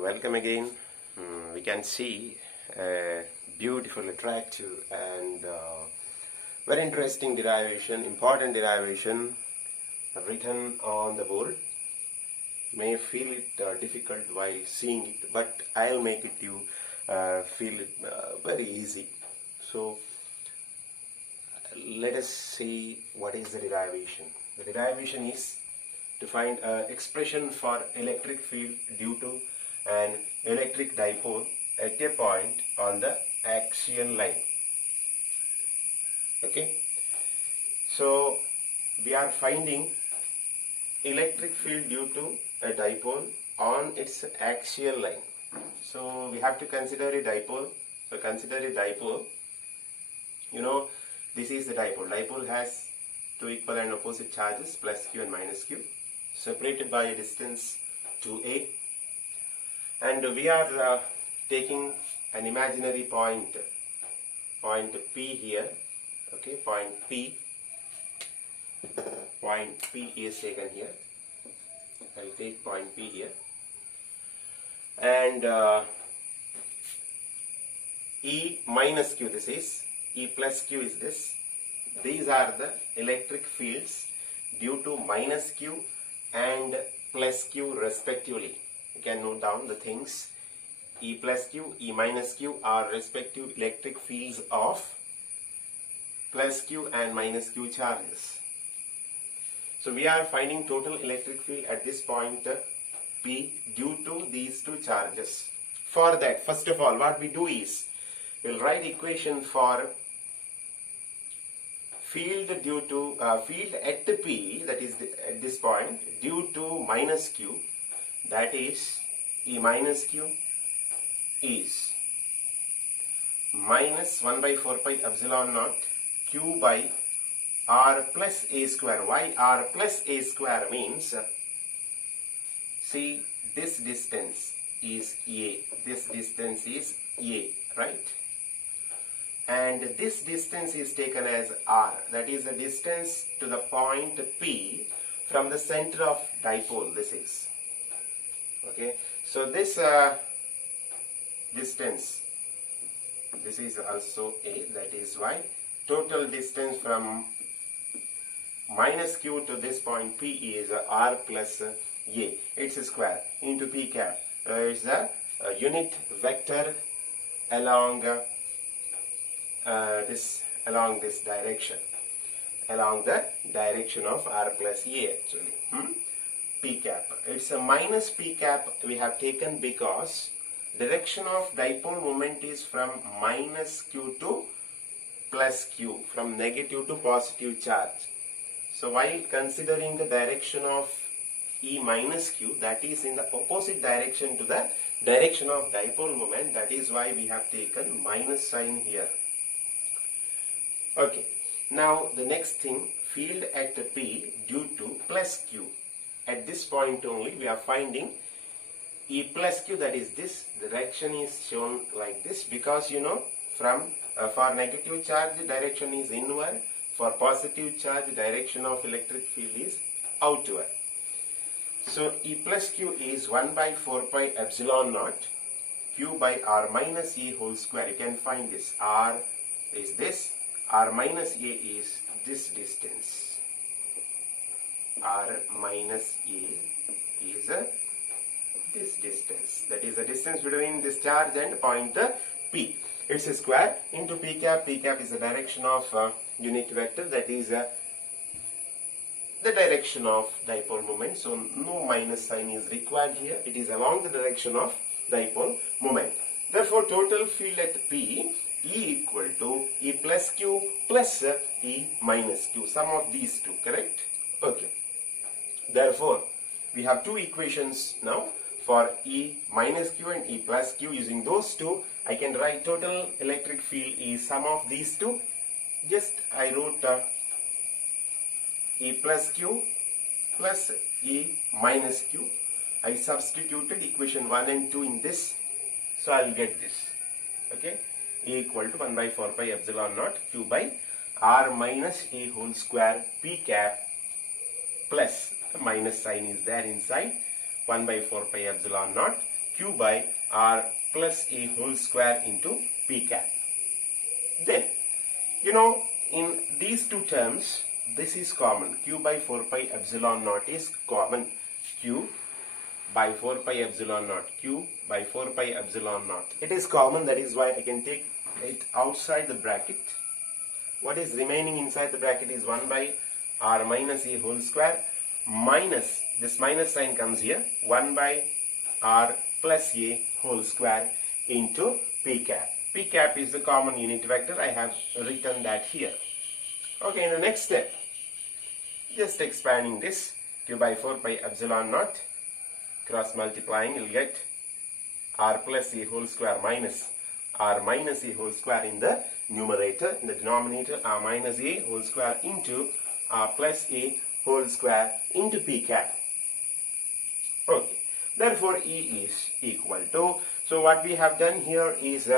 Welcome again. We can see a beautiful, attractive and very interesting derivation, important derivation written on the board. You may feel it difficult while seeing it, but I'll make it you feel it very easy. So let us see what is the derivation. The derivation is to find an expression for electric field due to an electric dipole at a point on the axial line. Okay, so we are finding electric field due to a dipole on its axial line. So we have to consider a dipole. So consider a dipole. You know, this is the dipole. Dipole has two equal and opposite charges, plus q and minus q, separated by a distance 2a, and we are taking an imaginary point P here. Okay, point P is taken here. I'll take point P here, and E minus q, this is E plus q is this. These are the electric fields due to minus q and plus q respectively. You can note down the things. E plus q, E minus q are respective electric fields of plus q and minus q charges. So we are finding total electric field at this point P due to these two charges. For that, first of all, what we do is we'll write equation for field due to field at P, that is at this point, due to minus q, that is E minus q is minus 1 by 4 pi epsilon naught q by r plus a square. Why r plus a square means, see, this distance is a, this distance is a, right? And this distance is taken as r, that is the distance to the point P from the center of dipole. This is okay. So this distance, this is also a, that is why total distance from minus q to this point P is r plus a. It's a square into p cap. It's a unit vector along along this direction, along the direction of r plus a actually. P cap. It's a minus p cap we have taken because direction of dipole moment is from minus q to plus q, from negative to positive charge. So while considering the direction of E minus q, that is in the opposite direction to the direction of dipole moment, that is why we have taken minus sign here. Okay, now the next thing, field at P due to plus q. At this point only we are finding E plus q, that is this direction is shown like this because you know from for negative charge the direction is inward, for positive charge the direction of electric field is outward. So E plus q is 1 by 4 pi epsilon naught q by r minus a whole square. You can find this. R is this, r minus a is this distance. R minus a is this distance. That is the distance between this charge and point P. It's a square into p cap. P cap is the direction of unit vector, that is the direction of dipole moment. So no minus sign is required here. It is along the direction of dipole moment. Therefore, total field at P E equal to E plus q plus E minus q. Sum of these two, correct? Okay. Therefore, we have two equations now for E minus q and E plus q. Using those two, I can write total electric field is sum of these two. Just I wrote E plus q plus E minus q. I substituted equation 1 and 2 in this, so I will get this. Okay, E equal to 1 by 4 pi epsilon naught q by r minus a whole square p cap plus the minus sign is there inside 1 by 4 pi epsilon naught q by r plus a whole square into p cap. Then, in these two terms, this is common. Q by 4 pi epsilon naught is common. Q by 4 pi epsilon naught. Q by 4 pi epsilon naught. It is common, that is why I can take it outside the bracket. What is remaining inside the bracket is 1 by r minus a whole square minus, this minus sign comes here, 1 by r plus a whole square into p cap. P cap is the common unit vector. I have written that here. Okay, in the next step, just expanding this, q by 4 pi epsilon naught, cross multiplying, you'll get r plus a whole square minus r minus a whole square in the numerator. In the denominator, r minus a whole square into r plus a whole square into p cap. Okay, therefore E is equal to, so what we have done here is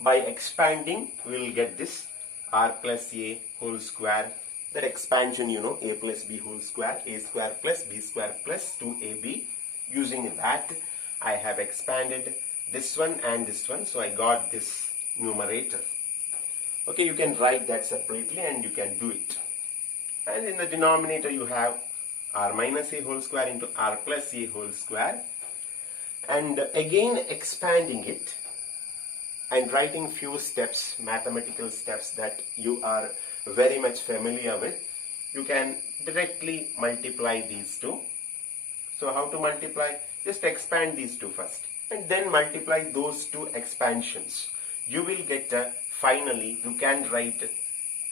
by expanding, we will get this r plus a whole square. That expansion, a plus b whole square, a square plus b square plus 2ab. Using that, I have expanded this one and this one, so I got this numerator. Okay, you can write that separately and you can do it. And in the denominator, you have r minus a whole square into r plus a whole square. And again expanding it and writing few steps, mathematical steps that you are very much familiar with. You can directly multiply these two. So how to multiply? Just expand these two first and then multiply those two expansions. You will get finally, you can write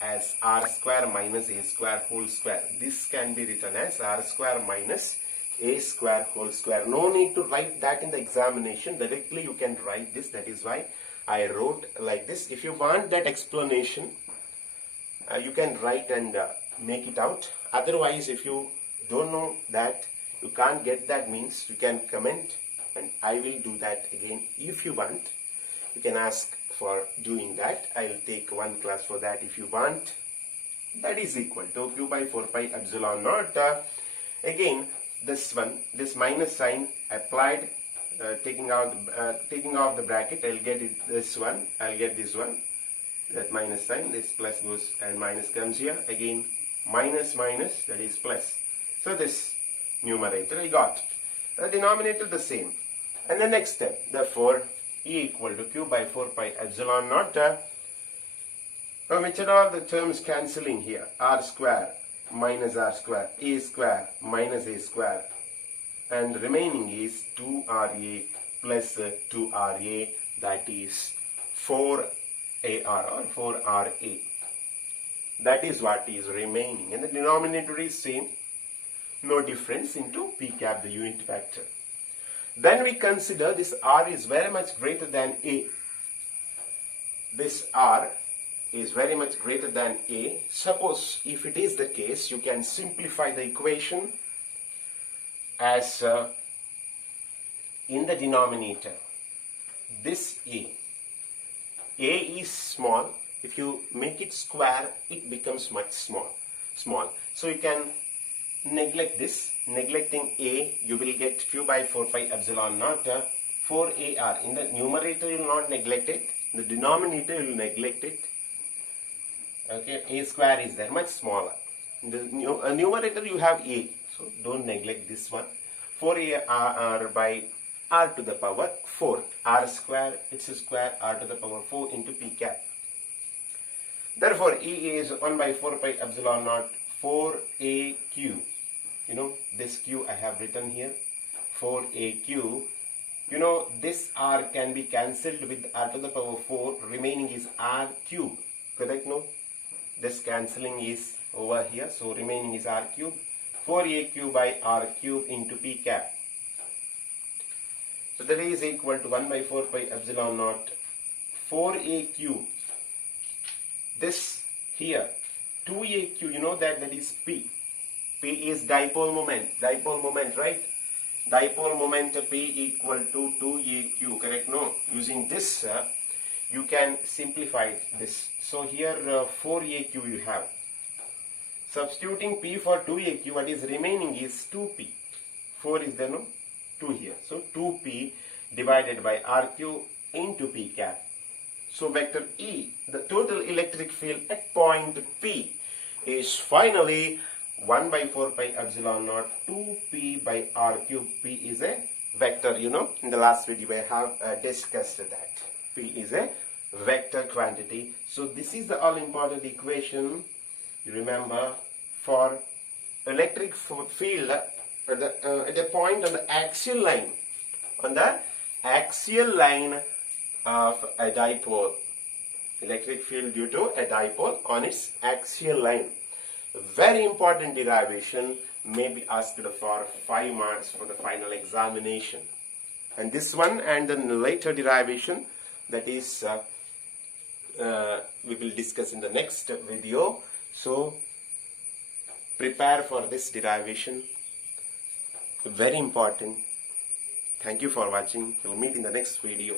as r square minus a square whole square. This can be written as r square minus a square whole square. No need to write that in the examination. Directly you can write this. That is why I wrote like this. If you want that explanation, you can write and make it out. Otherwise, if you don't know that, you can't get that, means you can comment and I will do that again. If you want, you can ask for doing that. I will take one class for that if you want. That is equal to q by 4 pi epsilon naught. Again, this one, this minus sign applied, taking off the bracket, I'll get it, this one, I'll get this one, that minus sign, this plus goes and minus comes here, again minus minus, that is plus. So this numerator I got. The denominator the same. And the next step, therefore E equal to q by 4 pi epsilon naught. Which are all the terms cancelling here? R square minus r square, a square minus a square, and remaining is 2ra plus 2ra, that is 4ar or 4ra. That is what is remaining, and the denominator is same, no difference, into p cap, the unit vector. Then we consider this r is very much greater than a. This r is very much greater than a. Suppose if it is the case, you can simplify the equation as in the denominator, this a is small. If you make it square, it becomes much small. So you can neglect this. Neglecting a, you will get q by 4 pi epsilon naught 4ar. In the numerator, you will not neglect it. In the denominator, you will neglect it. Okay, a square is there, much smaller. In the numerator, you have a, so don't neglect this one. 4ar by r to the power 4. R square, it's a square, r to the power 4 into p cap. Therefore, E is 1 by 4 pi epsilon naught 4aq. This q I have written here, 4aq. This r can be cancelled with r to the power 4. Remaining is r cube. Correct, no? This cancelling is over here, so remaining is r cube. 4aq by r cube into p cap. So that is equal to 1 by 4 pi epsilon naught 4aq. This here, 2aq, that is p. P is dipole moment, right? Dipole moment P equal to 2aq, correct? No, using this, you can simplify this. So here 4aq you have. Substituting P for 2aq, what is remaining is 2p. 4 is there, no? 2 here. So 2p divided by rq into p cap. So vector E, the total electric field at point P, is finally 1 by 4 pi epsilon naught 2p by r cube. P is a vector, in the last video I have discussed that. P is a vector quantity. So this is the all important equation, you remember, for electric field at a point on the axial line. On the axial line of a dipole, electric field due to a dipole on its axial line. Very important derivation, may be asked for 5 marks for the final examination. And this one and the later derivation, that is we will discuss in the next video. So prepare for this derivation, very important. Thank you for watching. We'll meet in the next video.